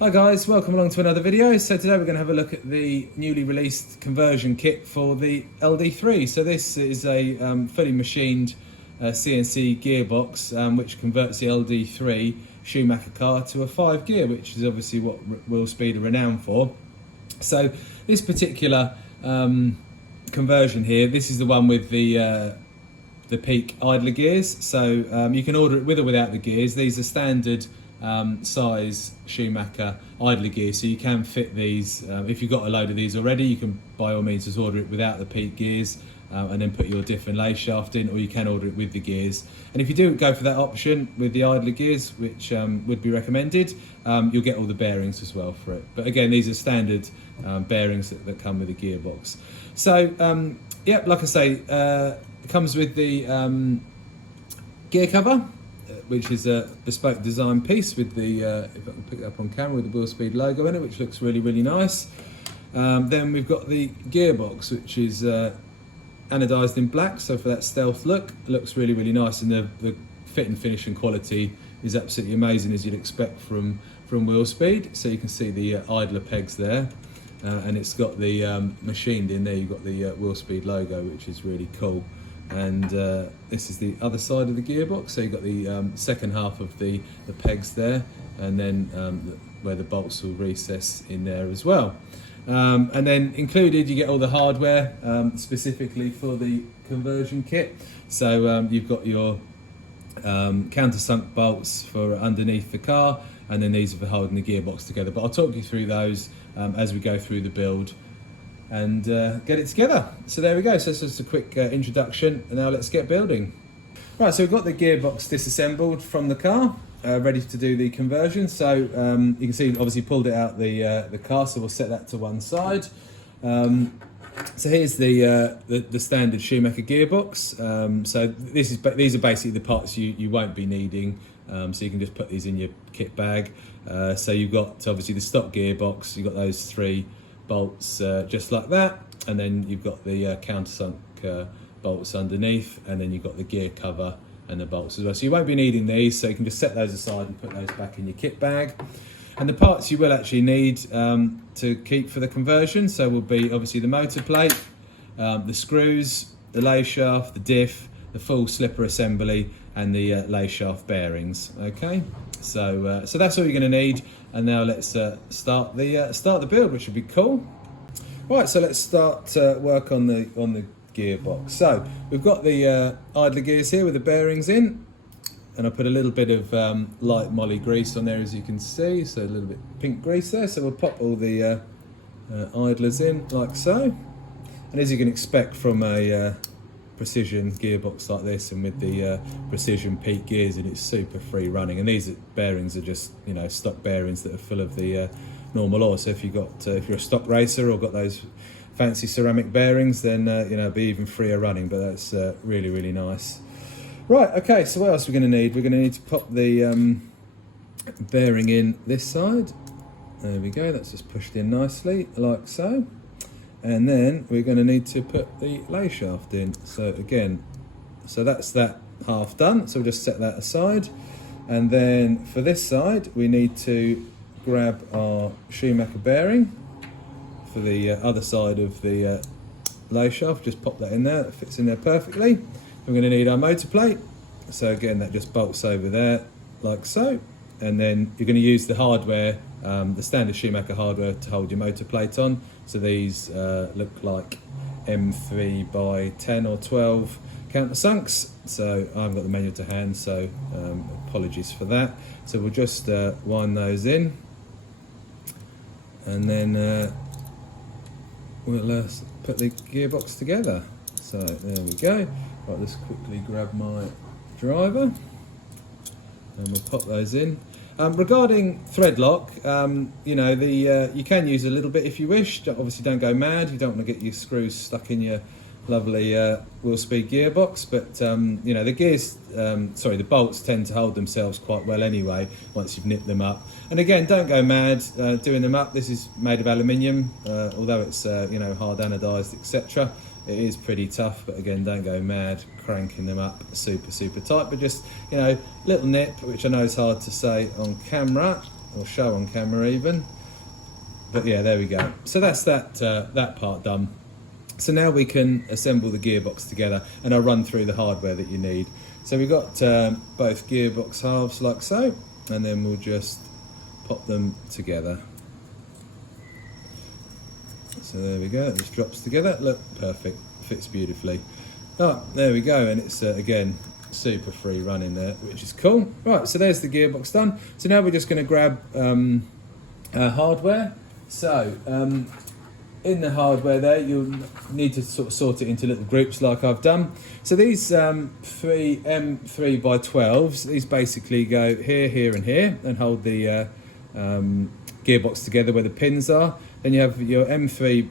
Hi guys, welcome along to another video. So today we're going to have a look at the newly released conversion kit for the LD3. So this is a fully machined CNC gearbox which converts the LD3 Schumacher car to a 5 gear, which is obviously what Willspeed are renowned for. So this particular conversion here, this is the one with the peak idler gears. So you can order it with or without the gears. These are standard size Schumacher idler gear, so you can fit these. If you've got a load of these already, you can by all means just order it without the peak gears and then put your diff and lay shaft in, or you can order it with the gears. And if you do go for that option with the idler gears, which would be recommended, you'll get all the bearings as well for it. But again, these are standard bearings that come with the gearbox. So yeah, like I say, it comes with the gear cover, which is a bespoke design piece with the, if I can pick it up on camera, with the Willspeed logo in it, which looks really, really nice. Then we've got the gearbox, which is anodised in black, so for that stealth look, it looks really, really nice, and the fit and finish and quality is absolutely amazing, as you'd expect from Willspeed. So you can see the idler pegs there, and it's got the machined in there, you've got the Willspeed logo, which is really cool. And this is the other side of the gearbox, so you've got the second half of the pegs there, and then where the bolts will recess in there as well. And then included, you get all the hardware specifically for the conversion kit. So you've got your countersunk bolts for underneath the car, and then these are for holding the gearbox together. But I'll talk you through those as we go through the build and get it together. So there we go, so this is a quick introduction, and now let's get building. Right, so we've got the gearbox disassembled from the car, ready to do the conversion. So you can see, obviously pulled it out the car, so we'll set that to one side. So here's the standard Schumacher gearbox. So these are basically the parts you won't be needing, so you can just put these in your kit bag. So you've got obviously the stock gearbox, you've got those 3 bolts just like that, and then you've got the countersunk bolts underneath, and then you've got the gear cover and the bolts as well. So you won't be needing these, so you can just set those aside and put those back in your kit bag. And the parts you will actually need to keep for the conversion, so will be obviously the motor plate, the screws, the lay shaft, the diff, the full slipper assembly, and the lay shaft bearings. Okay, so so that's all you're going to need. And now let's start the build, which would be cool. Right, so let's start work on the gearbox. So we've got the idler gears here with the bearings in, and I put a little bit of light moly grease on there, as you can see, so a little bit pink grease there. So we'll pop all the idlers in like so, and as you can expect from a precision gearbox like this, and with the precision peak gears, and it's super free running. And these bearings are just, you know, stock bearings that are full of the normal oil. So if you've got if you're a stock racer or got those fancy ceramic bearings, then you know, it'll be even freer running. But that's really, really nice. Right, okay, so what else are we going to need? We're going to need to pop the bearing in this side. There we go, that's just pushed in nicely like so. And then we're going to need to put the lay shaft in. So again, so that's that half done, so we'll just set that aside. And then for this side, we need to grab our Schumacher bearing for the other side of the lay shaft. Just pop that in there, that fits in there perfectly. We're going to need our motor plate, so again that just bolts over there like so. And then you're going to use the hardware, the standard Schumacher hardware, to hold your motor plate on. So these look like M3 by 10 or 12 countersunks. So I haven't got the manual to hand, so apologies for that. So we'll just wind those in, and then we'll put the gearbox together. So there we go. Right, let's quickly grab my driver, and we'll pop those in. Regarding thread lock, you know, you can use a little bit if you wish. Obviously don't go mad, you don't want to get your screws stuck in your lovely Willspeed gearbox, but you know, the gears, sorry, the bolts tend to hold themselves quite well anyway once you've nipped them up. And again, don't go mad doing them up. This is made of aluminium, although it's you know, hard anodised, etc. It is pretty tough, but again, don't go mad cranking them up super tight, but just, you know, little nip, which I know is hard to say on camera, or show on camera even. But yeah, there we go. So that's that part done. So now we can assemble the gearbox together, and I'll run through the hardware that you need. So we've got both gearbox halves like so, and then we'll just pop them together. So there we go, it just drops together. Look, perfect, fits beautifully. Oh, there we go, and it's again super free running there, which is cool. Right, so there's the gearbox done. So now we're just going to grab hardware. So in the hardware there, you'll need to sort of sort it into little groups like I've done. So these three M3 by 12s, these basically go here, here and here, and hold the gearbox together where the pins are. Then you have your M3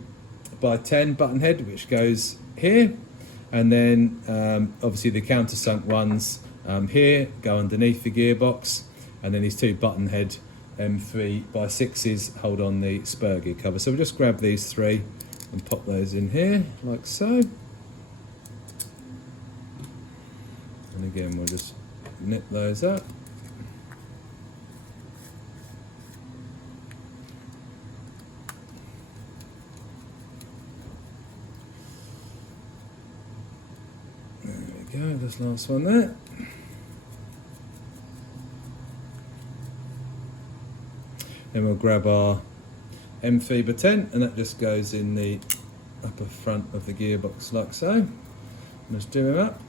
by 10 button head, which goes here. And then obviously the countersunk ones here go underneath the gearbox. And then these two button head M3 by 6s hold on the spur gear cover. So we'll just grab these three and pop those in here like so. And again, we'll just nip those up. There we go, this last one there. Then we'll grab our M3 by 10, and that just goes in the upper front of the gearbox like so. Let's do them up.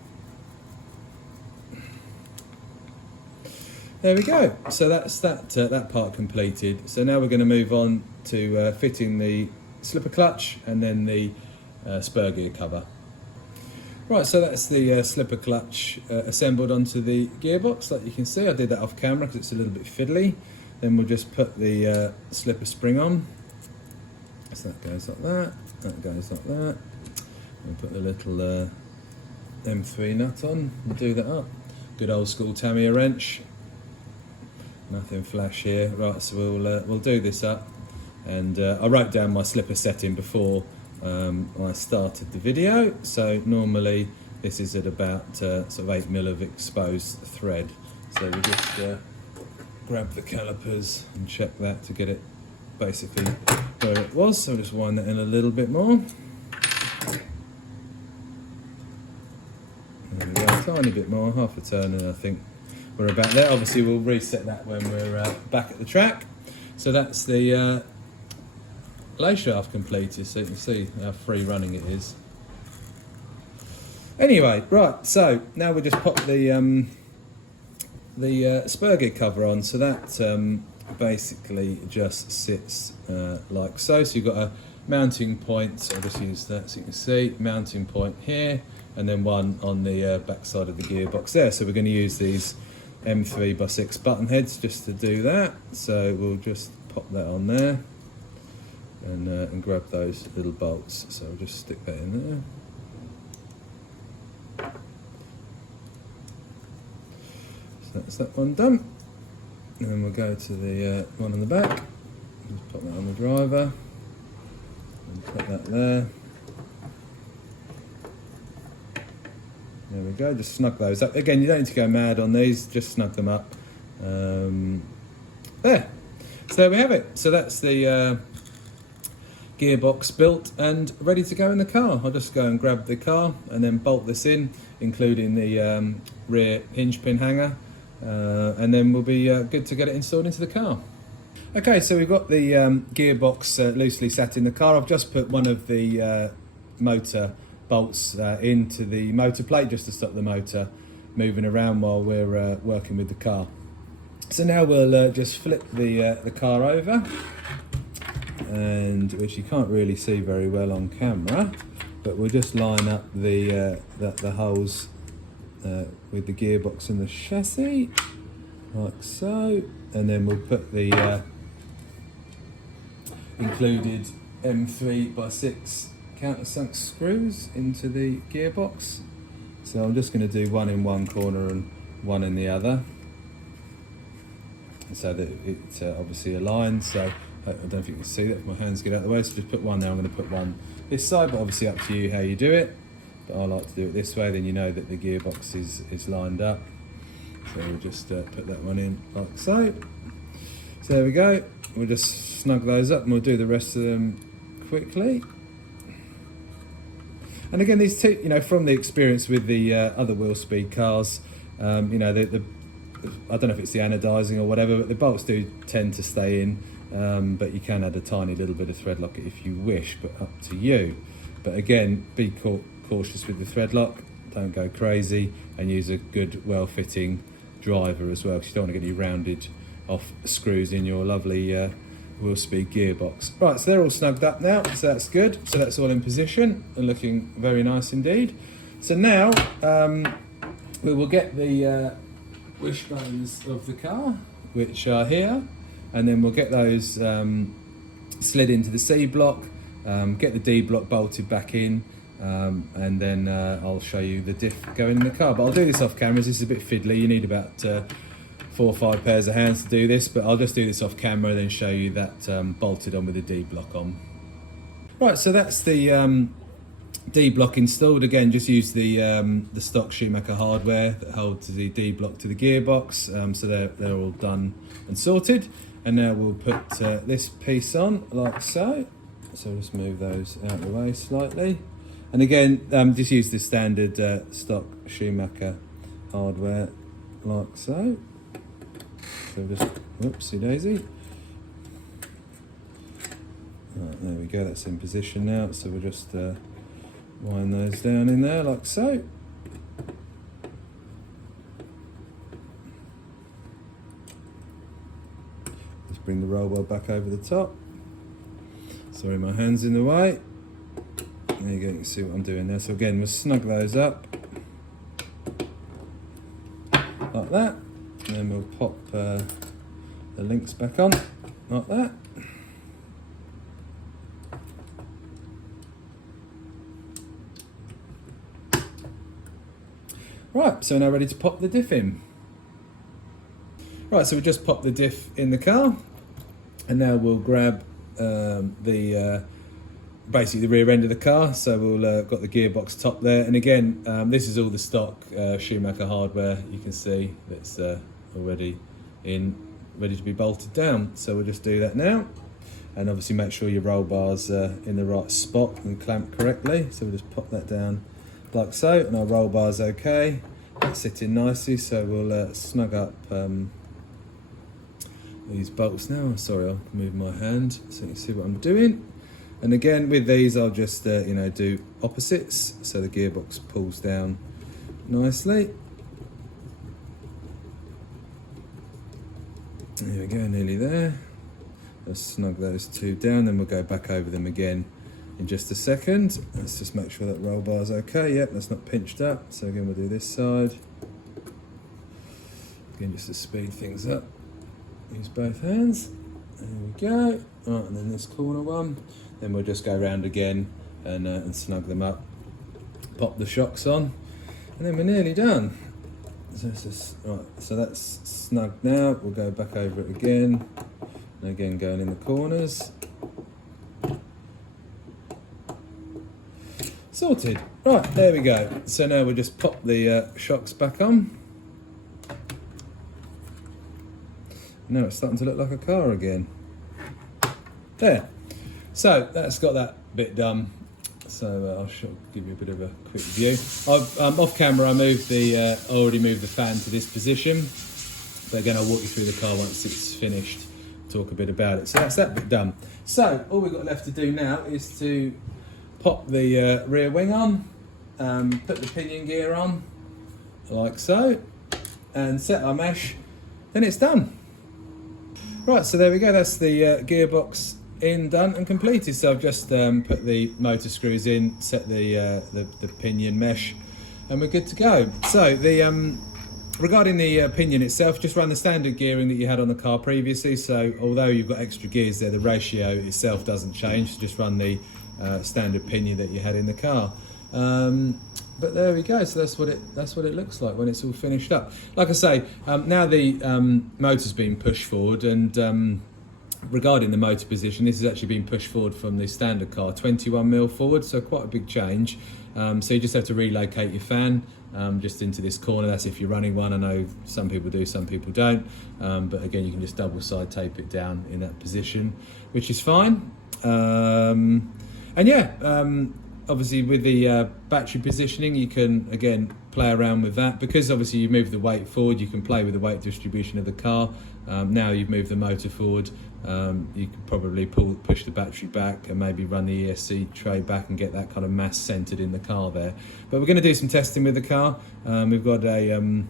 There we go. So that's that part completed. So now we're going to move on to fitting the slipper clutch and then the spur gear cover. Right, so that's the slipper clutch assembled onto the gearbox. Like you can see, I did that off camera because it's a little bit fiddly. Then we'll just put the slipper spring on. So that goes like that, that goes like that. We'll put the little M3 nut on and do that up. Good old school Tamiya wrench. Nothing flash here. Right, so we'll do this up. And I wrote down my slipper setting before I started the video. So normally this is at about sort of 8mm of exposed thread. So we just grab the calipers and check that to get it basically where it was. So just wind that in a little bit more. There we go, a tiny bit more, half a turn, and I think we're about there. Obviously we'll reset that when we're back at the track. So that's the lay shaft completed, so you can see how free running it is. Anyway, right, so now we just pop the spur gear cover on. So that basically just sits like so. So you've got a mounting point, I'll just use that so you can see, mounting point here, and then one on the back side of the gearbox there. So we're going to use these M3 by 6 button heads just to do that. So we'll just pop that on there and grab those little bolts. So we'll just stick that in there. That's that one done. And then we'll go to the one on the back. Just put that on the driver and put that there. There we go, just snug those up. Again, you don't need to go mad on these, just snug them up. There. So there we have it. So that's the gearbox built and ready to go in the car. I'll just go and grab the car and then bolt this in, including the rear hinge pin hanger. And then we'll be good to get it installed into the car. Okay, so we've got the gearbox loosely sat in the car. I've just put one of the motor bolts into the motor plate just to stop the motor moving around while we're working with the car. So now we'll just flip the car over, and which you can't really see very well on camera, but we'll just line up the holes with the gearbox and the chassis, like so, and then we'll put the included M3 by 6 countersunk screws into the gearbox. So I'm just going to do one in one corner and one in the other, so that it obviously aligns. So I don't know if you can see that if my hands get out of the way, so just put one there. I'm going to put one this side, but obviously up to you how you do it. But I like to do it this way, then you know that the gearbox is lined up. So we'll just put that one in like so. So there we go. We'll just snug those up and we'll do the rest of them quickly. And again, these two, you know, from the experience with the other Willspeed cars, you know, I don't know if it's the anodizing or whatever, but the bolts do tend to stay in. But you can add a tiny little bit of thread lock if you wish, but up to you. But again, be cautious with the thread lock. Don't go crazy, and use a good, well-fitting driver as well, because you don't want to get any rounded off screws in your lovely Willspeed gearbox. Right, so they're all snugged up now, so that's good. So that's all in position and looking very nice indeed. So now we will get the wishbones of the car, which are here, and then we'll get those slid into the C block, get the D block bolted back in, and then I'll show you the diff going in the car. But I'll do this off camera, this is a bit fiddly. You need about 4 or 5 pairs of hands to do this, but I'll just do this off camera and then show you that bolted on with the D block on. Right, so that's the D block installed. Again, just use the stock Schumacher hardware that holds the D block to the gearbox. So they're all done and sorted. And now we'll put this piece on like so. So just move those out of the way slightly. And again, just use the standard stock Schumacher hardware like so. So just, whoopsie daisy. Right, there we go, that's in position now. So we'll just wind those down in there like so. Just bring the roll bar back over the top. Sorry, my hand's in the way. There you go, you can see what I'm doing there. So again, we'll snug those up like that. And then we'll pop the links back on like that. Right, so now ready to pop the diff in. Right, so we just popped the diff in the car, and now we'll grab basically the rear end of the car. So we'll got the gearbox top there, and again, this is all the stock Schumacher hardware. You can see that's already in, ready to be bolted down. So we'll just do that now, and obviously make sure your roll bars are in the right spot and clamped correctly. So we'll just pop that down like so, and our roll bar's okay. It's sitting nicely, so we'll snug up these bolts now. Sorry, I'll move my hand so you can see what I'm doing. And again, with these, I'll just you know, do opposites, so the gearbox pulls down nicely. There we go, nearly there. Let's snug those two down, then we'll go back over them again in just a second. Let's just make sure that roll bar's okay. Yep, that's not pinched up. So again, we'll do this side. Again, just to speed things up, use both hands. There we go. Right, and then this corner one. Then we'll just go around again and snug them up. Pop the shocks on, and then we're nearly done. So it's just, right, so that's snugged now. We'll go back over it again, and again going in the corners. Sorted. Right, there we go. So now we'll just pop the shocks back on. Now it's starting to look like a car again. There. So that's got that bit done. So I'll give you a bit of a quick view. Off camera, I already moved the fan to this position. But again, I'll walk you through the car once it's finished, talk a bit about it. So that's that bit done. So all we've got left to do now is to pop the rear wing on, put the pinion gear on, like so, and set our mesh, then it's done. Right, so there we go, that's the gearbox in, done and completed. So I've just put the motor screws in, set the pinion mesh, and we're good to go. So regarding the pinion itself, just run the standard gearing that you had on the car previously. So although you've got extra gears there, the ratio itself doesn't change. So just run the standard pinion that you had in the car. But there we go. So that's what it looks like when it's all finished up. Like I say, now the motor's been pushed forward, and regarding the motor position, this has actually been pushed forward from the standard car, 21mm forward, so quite a big change. So you just have to relocate your fan just into this corner. That's if you're running one. I know some people do, some people don't, but again, you can just double side tape it down in that position, which is fine. And yeah, obviously with the battery positioning, you can again play around with that, because obviously you move the weight forward, you can play with the weight distribution of the car. Now you've moved the motor forward, you can probably push the battery back and maybe run the ESC tray back and get that kind of mass centered in the car there. But we're going to do some testing with the car. We've got a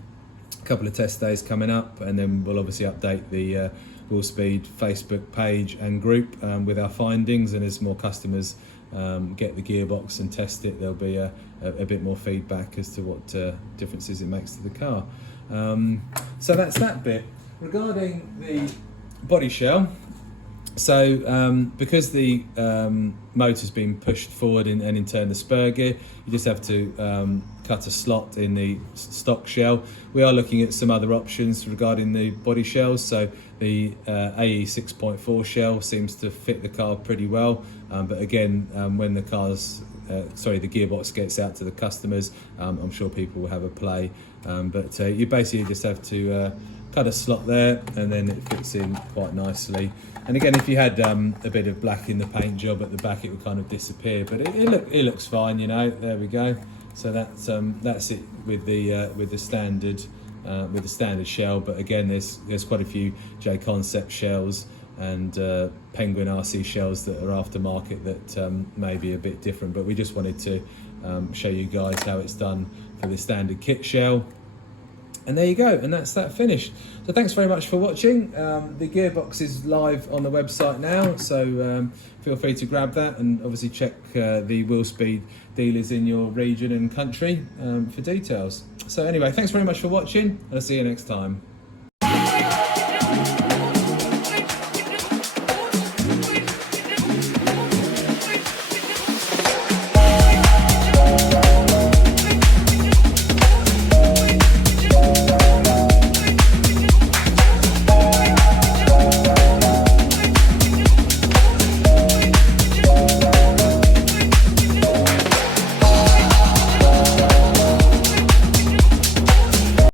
couple of test days coming up, and then we'll obviously update the Willspeed Facebook page and group with our findings, and as more customers get the gearbox and test it, there'll be a bit more feedback as to what differences it makes to the car. So that's that bit. Regarding the body shell, so because the motor's been pushed forward and in turn the spur gear, you just have to cut a slot in the stock shell. We are looking at some other options regarding the body shells. So the AE 6.4 shell seems to fit the car pretty well, but again, when the the gearbox gets out to the customers, I'm sure people will have a play, but you basically just have to cut a slot there, and then it fits in quite nicely. And again, if you had a bit of black in the paint job at the back, it would kind of disappear, but it looks fine, you know. There we go. So that's it with the standard shell. But again, there's quite a few J Concept shells and Penguin RC shells that are aftermarket that may be a bit different, but we just wanted to show you guys how it's done for the standard kit shell. And there you go, and that's that finished. So thanks very much for watching. The gearbox is live on the website now, so feel free to grab that, and obviously check the Willspeed dealers in your region and country for details. So anyway, thanks very much for watching, and I'll see you next time.